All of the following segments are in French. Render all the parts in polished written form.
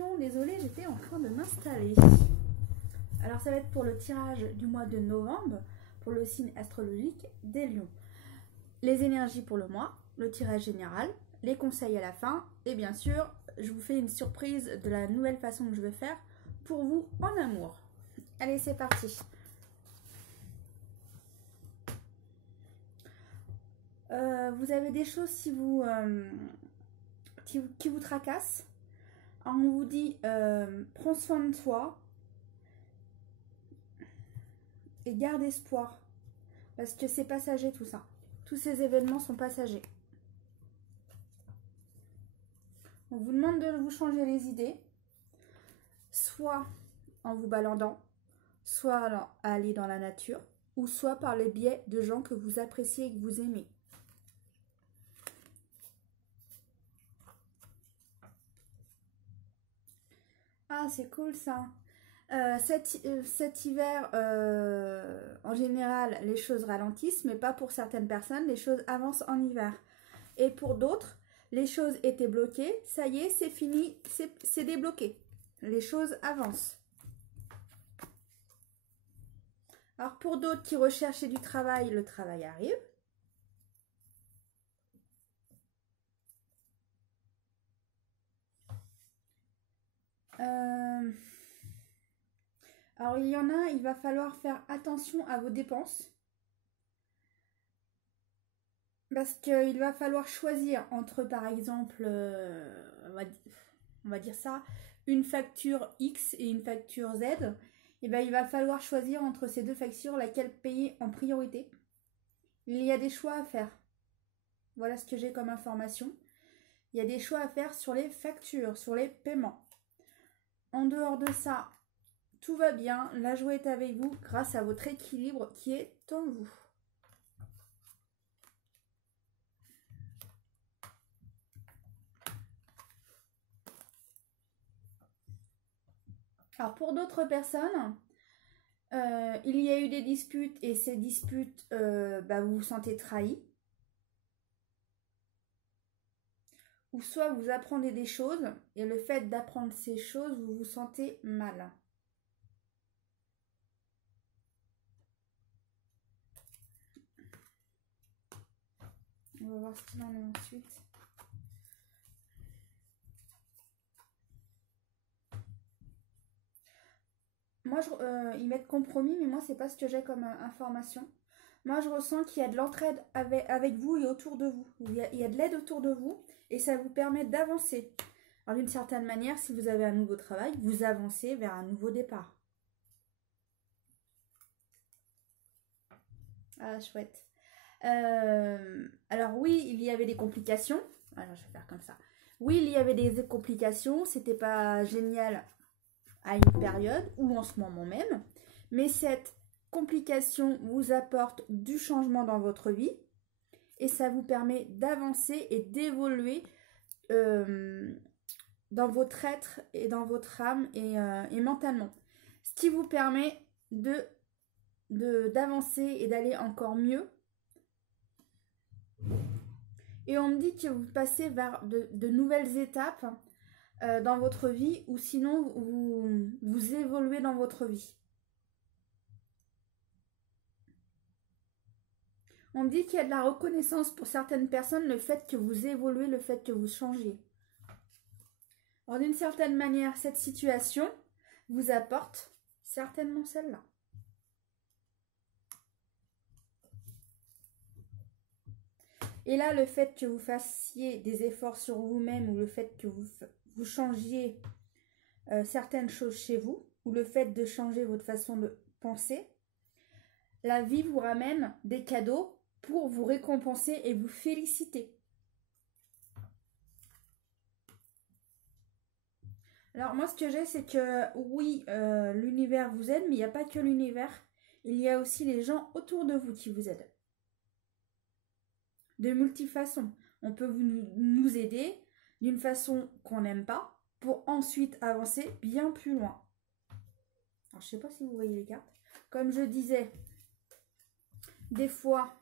Lion, désolée, j'étais en train de m'installer. Alors ça va être pour le tirage du mois de novembre, pour le signe astrologique des lions. Les énergies pour le mois, le tirage général, les conseils à la fin, et bien sûr, je vous fais une surprise de la nouvelle façon que je vais faire pour vous en amour. Allez, c'est parti. Vous avez des choses qui vous tracassent. On vous dit, prends soin de toi et garde espoir. Parce que c'est passager tout ça. Tous ces événements sont passagers. On vous demande de vous changer les idées. Soit en vous baladant, soit à aller dans la nature, ou soit par le biais de gens que vous appréciez et que vous aimez. Ah, c'est cool ça. Cet hiver, en général, les choses ralentissent, mais pas pour certaines personnes, les choses avancent en hiver. Et pour d'autres, les choses étaient bloquées, ça y est, c'est fini, c'est débloqué. Les choses avancent. Alors pour d'autres qui recherchaient du travail, le travail arrive. Alors il y en a, il va falloir faire attention à vos dépenses. Parce qu'il va falloir choisir entre, par exemple, on va dire ça, une facture X et une facture Z. Et bien, il va falloir choisir entre ces deux factures laquelle payer en priorité. Il y a des choix à faire. Voilà ce que j'ai comme information. Il y a des choix à faire sur les factures, sur les paiements. En dehors de ça, tout va bien. La joie est avec vous grâce à votre équilibre qui est en vous. Alors pour d'autres personnes, il y a eu des disputes et ces disputes, vous vous sentez trahi. Ou soit vous apprenez des choses et le fait d'apprendre ces choses, vous vous sentez mal. On va voir ce qu'il en est ensuite. Moi, ils mettent compromis, mais moi, c'est pas ce que j'ai comme information. Moi, je ressens qu'il y a de l'entraide avec vous et autour de vous. Il y a de l'aide autour de vous et ça vous permet d'avancer. Alors, d'une certaine manière, si vous avez un nouveau travail, vous avancez vers un nouveau départ. Ah, chouette. Alors oui, il y avait des complications. Alors, je vais faire comme ça. Oui, il y avait des complications. C'était pas génial à une période ou en ce moment même. Mais cette complication vous apporte du changement dans votre vie et ça vous permet d'avancer et d'évoluer dans votre être et dans votre âme et mentalement. Ce qui vous permet d'avancer et d'aller encore mieux. Et on me dit que vous passez vers de nouvelles étapes dans votre vie ou sinon vous évoluez dans votre vie. On me dit qu'il y a de la reconnaissance pour certaines personnes, le fait que vous évoluez, le fait que vous changiez. Alors d'une certaine manière, cette situation vous apporte certainement celle-là. Et là, le fait que vous fassiez des efforts sur vous-même ou le fait que vous changiez certaines choses chez vous ou le fait de changer votre façon de penser, la vie vous ramène des cadeaux pour vous récompenser et vous féliciter. Alors moi, ce que j'ai, c'est que oui, l'univers vous aide, mais il n'y a pas que l'univers. Il y a aussi les gens autour de vous qui vous aident. De multifaçons. On peut nous aider d'une façon qu'on n'aime pas pour ensuite avancer bien plus loin. Alors, je ne sais pas si vous voyez les cartes. Comme je disais, des fois,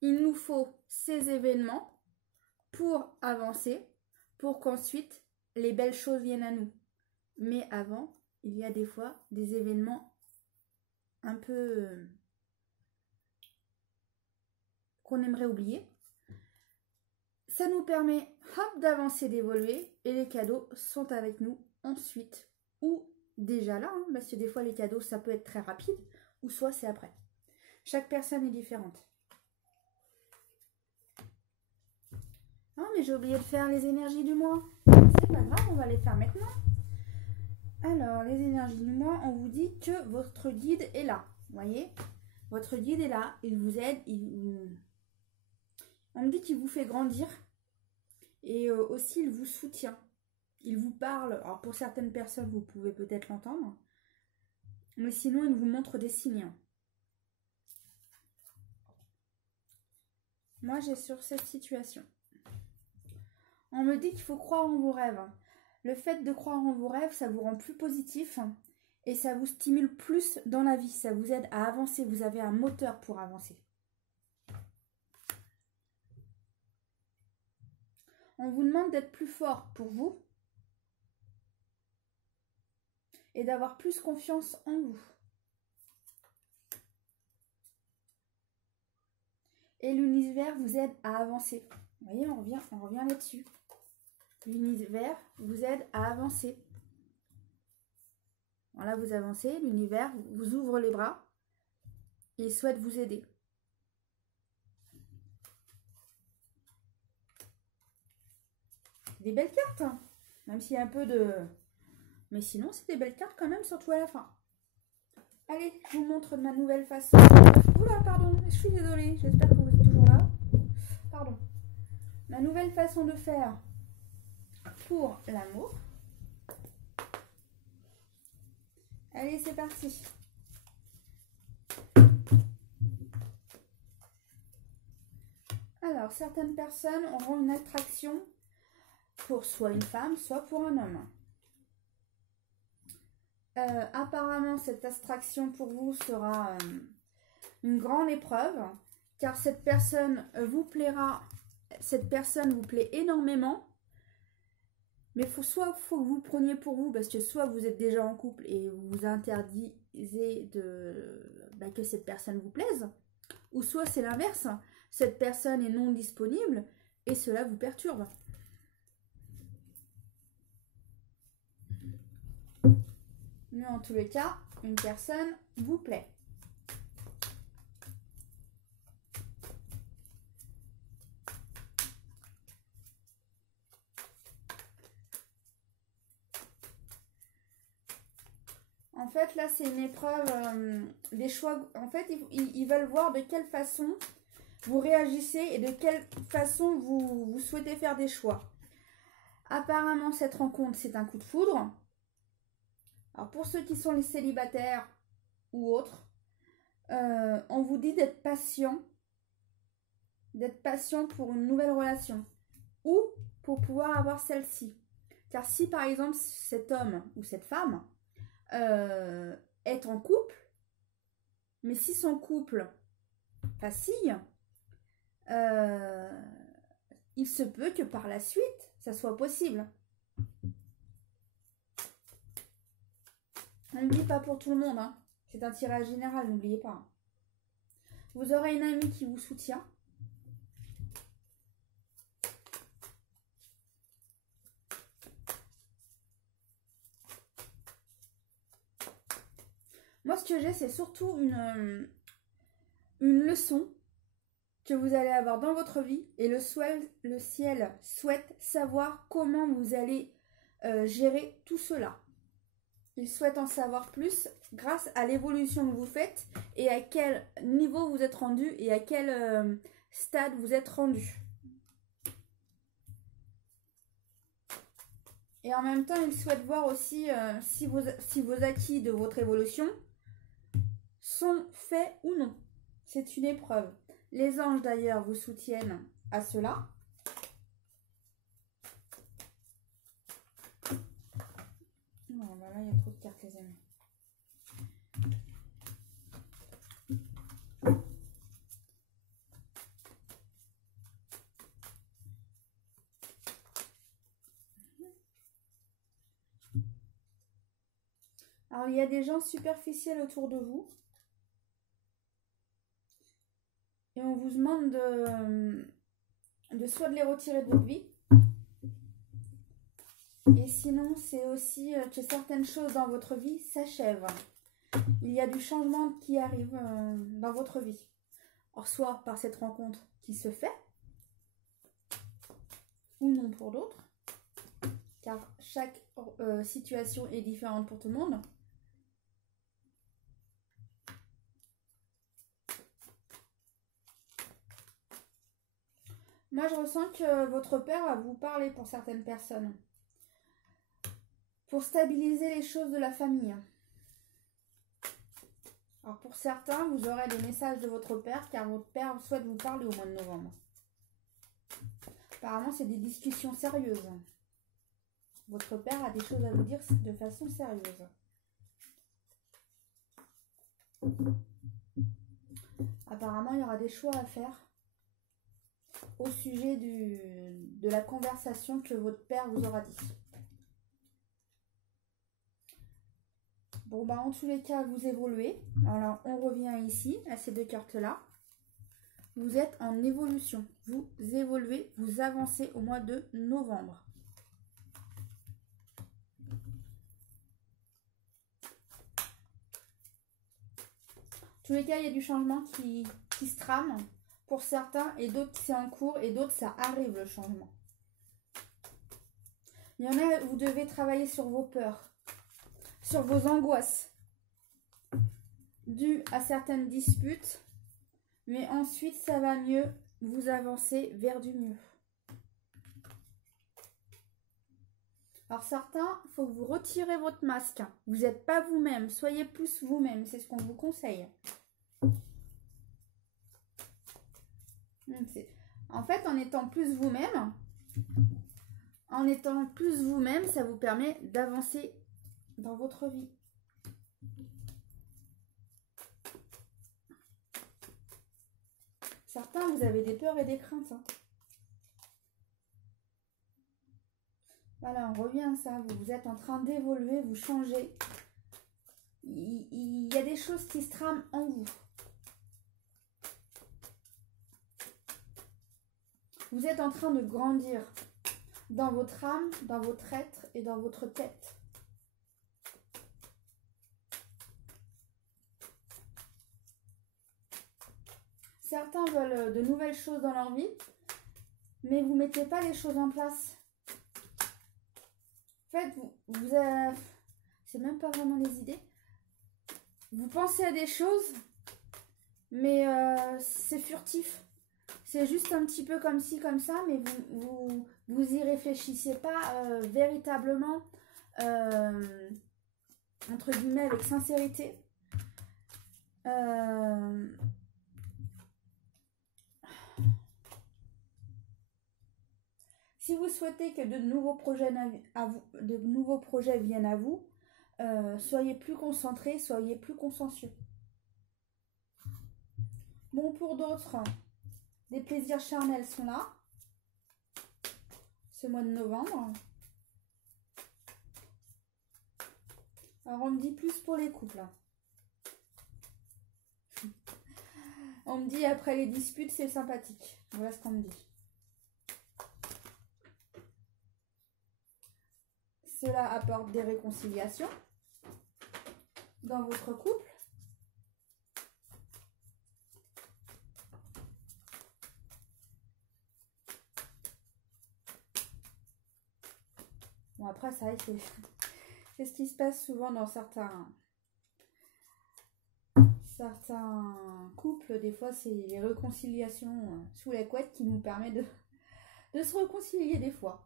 il nous faut ces événements pour avancer, pour qu'ensuite les belles choses viennent à nous. Mais avant, il y a des fois des événements un peu qu'on aimerait oublier. Ça nous permet hop d'avancer, d'évoluer et les cadeaux sont avec nous ensuite ou déjà là, hein, parce que des fois les cadeaux ça peut être très rapide ou soit c'est après. Chaque personne est différente. Ah mais j'ai oublié de faire les énergies du mois. C'est pas grave, on va les faire maintenant. Alors les énergies du mois, on vous dit que votre guide est là. Vous voyez, votre guide est là, il vous aide, on me dit qu'il vous fait grandir et aussi il vous soutient. Il vous parle, alors pour certaines personnes vous pouvez peut-être l'entendre, mais sinon il vous montre des signes. Moi j'ai sur cette situation. On me dit qu'il faut croire en vos rêves. Le fait de croire en vos rêves, ça vous rend plus positif et ça vous stimule plus dans la vie. Ça vous aide à avancer, vous avez un moteur pour avancer. On vous demande d'être plus fort pour vous et d'avoir plus confiance en vous. Et l'univers vous aide à avancer. Vous voyez, on revient là-dessus. L'univers vous aide à avancer. Voilà, vous avancez, l'univers vous ouvre les bras et souhaite vous aider. Des belles cartes, hein, même s'il y a un peu de... Mais sinon, c'est des belles cartes quand même, surtout à la fin. Allez, je vous montre ma nouvelle façon. Oula, pardon, je suis désolée, j'espère que vous êtes toujours là. Pardon. Ma nouvelle façon de faire pour l'amour. Allez, c'est parti. Alors, certaines personnes auront une attraction pour soit une femme, soit pour un homme. Apparemment, cette attraction pour vous sera une grande épreuve, car cette personne vous plaira, cette personne vous plaît énormément, mais soit faut que vous preniez pour vous, parce que soit vous êtes déjà en couple et vous vous interdisez que cette personne vous plaise, ou soit c'est l'inverse, cette personne est non disponible et cela vous perturbe. Mais en tous les cas, une personne vous plaît. En fait, là, c'est une épreuve des choix. En fait, ils veulent voir de quelle façon vous réagissez et de quelle façon vous souhaitez faire des choix. Apparemment, cette rencontre, c'est un coup de foudre. Alors, pour ceux qui sont les célibataires ou autres, on vous dit d'être patient pour une nouvelle relation ou pour pouvoir avoir celle-ci. Car si, par exemple, cet homme ou cette femme est en couple, mais si son couple vacille, il se peut que par la suite, ça soit possible. On ne dit pas pour tout le monde, hein. C'est un tirage général, n'oubliez pas. Vous aurez une amie qui vous soutient. Moi, ce que j'ai, c'est surtout une leçon que vous allez avoir dans votre vie et le ciel souhaite savoir comment vous allez gérer tout cela. Il souhaite en savoir plus grâce à l'évolution que vous faites et à quel niveau vous êtes rendu et à quel stade vous êtes rendu. Et en même temps, il souhaite voir aussi si vos acquis de votre évolution sont faits ou non. C'est une épreuve. Les anges d'ailleurs vous soutiennent à cela. Non, bah là il y a trop de cartes les amis. Alors, il y a des gens superficiels autour de vous. Et on vous demande de soit de les retirer de votre vie. Et sinon, c'est aussi que certaines choses dans votre vie s'achèvent. Il y a du changement qui arrive dans votre vie. Or, soit par cette rencontre qui se fait, ou non pour d'autres, car chaque situation est différente pour tout le monde. Moi, je ressens que votre père va vous parler pour certaines personnes. Pour stabiliser les choses de la famille. Alors, pour certains, vous aurez des messages de votre père, car votre père souhaite vous parler au mois de novembre. Apparemment, c'est des discussions sérieuses. Votre père a des choses à vous dire de façon sérieuse. Apparemment, il y aura des choix à faire au sujet de la conversation que votre père vous aura dit. Bon, bah, en tous les cas, vous évoluez. Alors, on revient ici, à ces deux cartes-là. Vous êtes en évolution. Vous évoluez, vous avancez au mois de novembre. En tous les cas, il y a du changement qui se trame pour certains, et d'autres c'est en cours, et d'autres ça arrive le changement. Il y en a, vous devez travailler sur vos peurs, sur vos angoisses, dues à certaines disputes, mais ensuite ça va mieux, vous avancez vers du mieux. Alors certains, il faut que vous retirez votre masque, vous n'êtes pas vous-même, soyez plus vous-même, c'est ce qu'on vous conseille. En fait, en étant plus vous-même, ça vous permet d'avancer dans votre vie. Certains, vous avez des peurs et des craintes. Voilà, on revient à ça. Vous êtes en train d'évoluer, vous changez. Il y a des choses qui se trament en vous. Vous êtes en train de grandir dans votre âme, dans votre être et dans votre tête. Certains veulent de nouvelles choses dans leur vie, mais vous ne mettez pas les choses en place. En fait, c'est même pas vraiment les idées. Vous pensez à des choses, mais c'est furtif. C'est juste un petit peu comme ci, comme ça, mais vous y réfléchissez pas véritablement, entre guillemets, avec sincérité. Si vous souhaitez que de nouveaux projets viennent à vous, soyez plus concentrés, soyez plus consciencieux. Bon, pour d'autres, des plaisirs charnels sont là, ce mois de novembre. Alors, on me dit plus pour les couples. On me dit après les disputes, c'est sympathique. Voilà ce qu'on me dit. Cela apporte des réconciliations dans votre couple. Bon, après, ça, c'est ce qui se passe souvent dans certains couples. Des fois, c'est les réconciliations sous la couette qui nous permet de se réconcilier des fois.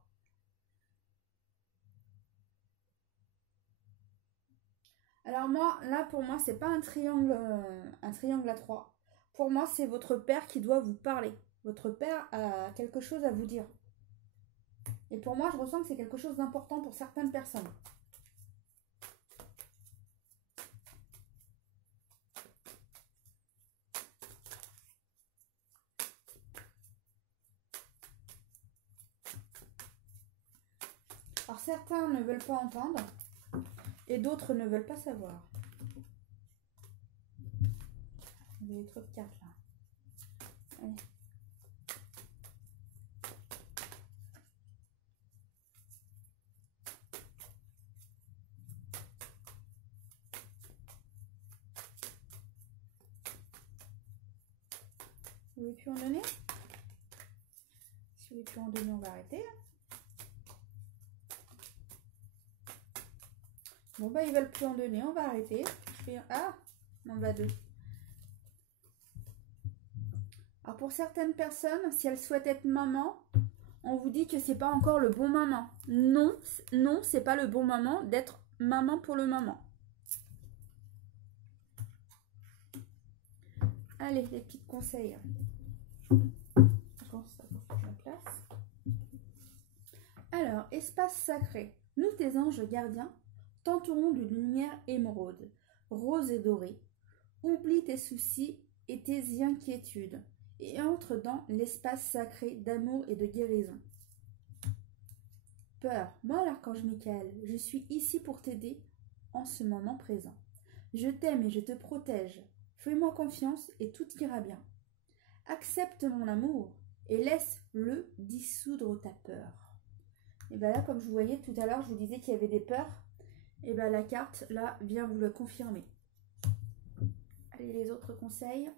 Alors moi, là, pour moi, c'est pas un triangle à 3. Pour moi, c'est votre père qui doit vous parler. Votre père a quelque chose à vous dire. Et pour moi, je ressens que c'est quelque chose d'important pour certaines personnes. Alors certains ne veulent pas entendre. Et d'autres ne veulent pas savoir. Vous avez trop de cartes là. Allez. Vous voulez plus en donner? Si vous voulez plus en donner, on va arrêter. Bon bah ils veulent plus en donner, on va arrêter. Ah, on va deux. Alors pour certaines personnes, si elles souhaitent être maman, on vous dit que c'est pas encore le bon moment. Non, non, c'est pas le bon moment d'être maman pour le moment. Allez, les petits conseils. Alors, espace sacré. Nous, tes anges gardiens, t'entourons d'une lumière émeraude, rose et dorée. Oublie tes soucis et tes inquiétudes et entre dans l'espace sacré d'amour et de guérison. Peur, moi l'archange Michael, je suis ici pour t'aider en ce moment présent. Je t'aime et je te protège. Fais-moi confiance et tout ira bien. Accepte mon amour et laisse-le dissoudre ta peur. Et bien là, comme je vous voyais tout à l'heure, je vous disais qu'il y avait des peurs. Et bien la carte, là, vient vous le confirmer. Allez, les autres conseils.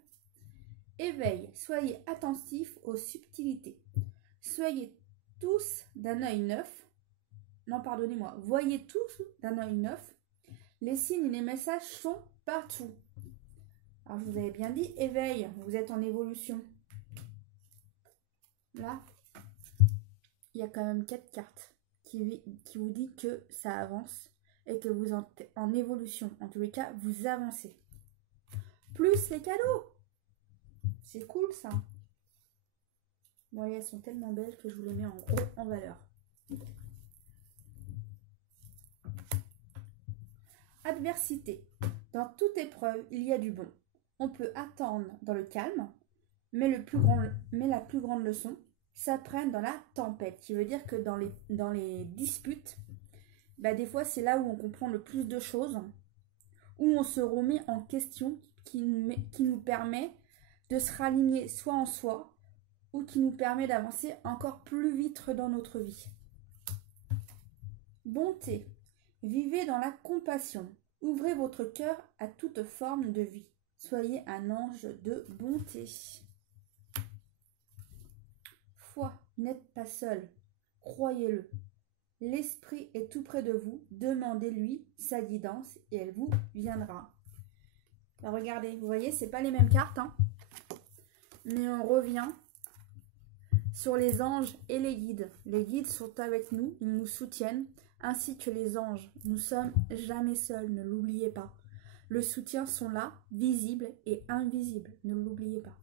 Éveil, soyez attentifs aux subtilités. Soyez tous d'un œil neuf. Non, pardonnez-moi. Voyez tous d'un œil neuf. Les signes et les messages sont partout. Alors, je vous avais bien dit, éveil, vous êtes en évolution. Là, il y a quand même 4 cartes qui vous dit que ça avance et que vous êtes en évolution. En tous les cas, vous avancez. Plus les cadeaux. C'est cool, ça. Bon, elles sont tellement belles que je vous les mets en gros en valeur. Adversité. Dans toute épreuve, il y a du bon. On peut attendre dans le calme, mais la plus grande leçon s'apprenne dans la tempête. Qui veut dire que dans les disputes, bah, des fois, c'est là où on comprend le plus de choses, où on se remet en question, qui nous permet de se raligner soit en soi, ou qui nous permet d'avancer encore plus vite dans notre vie. Bonté. Vivez dans la compassion. Ouvrez votre cœur à toute forme de vie. Soyez un ange de bonté. Foi. N'êtes pas seul. Croyez-le. L'esprit est tout près de vous. Demandez-lui sa guidance et elle vous viendra. Là, regardez, vous voyez, c'est pas les mêmes cartes, hein, mais on revient sur les anges et les guides. Les guides sont avec nous, ils nous soutiennent, ainsi que les anges. Nous sommes jamais seuls, ne l'oubliez pas. Le soutien sont là, visibles et invisibles, ne l'oubliez pas.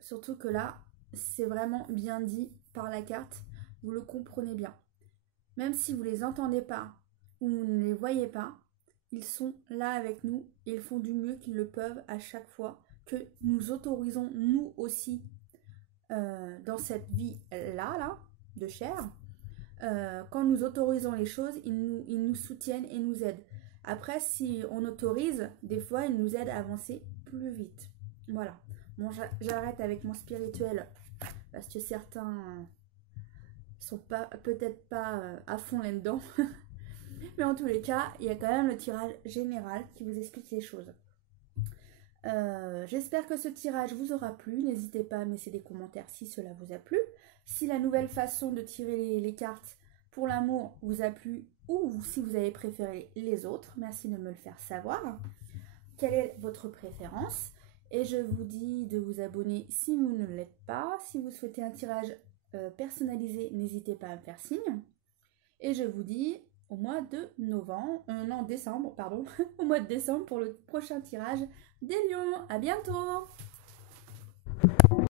Surtout que là, c'est vraiment bien dit par la carte, vous le comprenez bien. Même si vous ne les entendez pas ou vous ne les voyez pas, ils sont là avec nous et ils font du mieux qu'ils le peuvent à chaque fois que nous autorisons nous aussi dans cette vie-là, de chair. Quand nous autorisons les choses, ils nous soutiennent et nous aident. Après, si on autorise, des fois, ils nous aident à avancer plus vite. Voilà. Bon, j'arrête avec mon spirituel parce que certains sont peut-être pas à fond là-dedans. Mais en tous les cas, il y a quand même le tirage général qui vous explique les choses. J'espère que ce tirage vous aura plu. N'hésitez pas à me laisser des commentaires si cela vous a plu. Si la nouvelle façon de tirer les cartes pour l'amour vous a plu ou si vous avez préféré les autres, merci de me le faire savoir. Quelle est votre préférence? Et je vous dis de vous abonner si vous ne l'êtes pas. Si vous souhaitez un tirage personnalisé, n'hésitez pas à me faire signe. Et je vous dis au mois de décembre, pardon, au mois de décembre pour le prochain tirage des lions. À bientôt!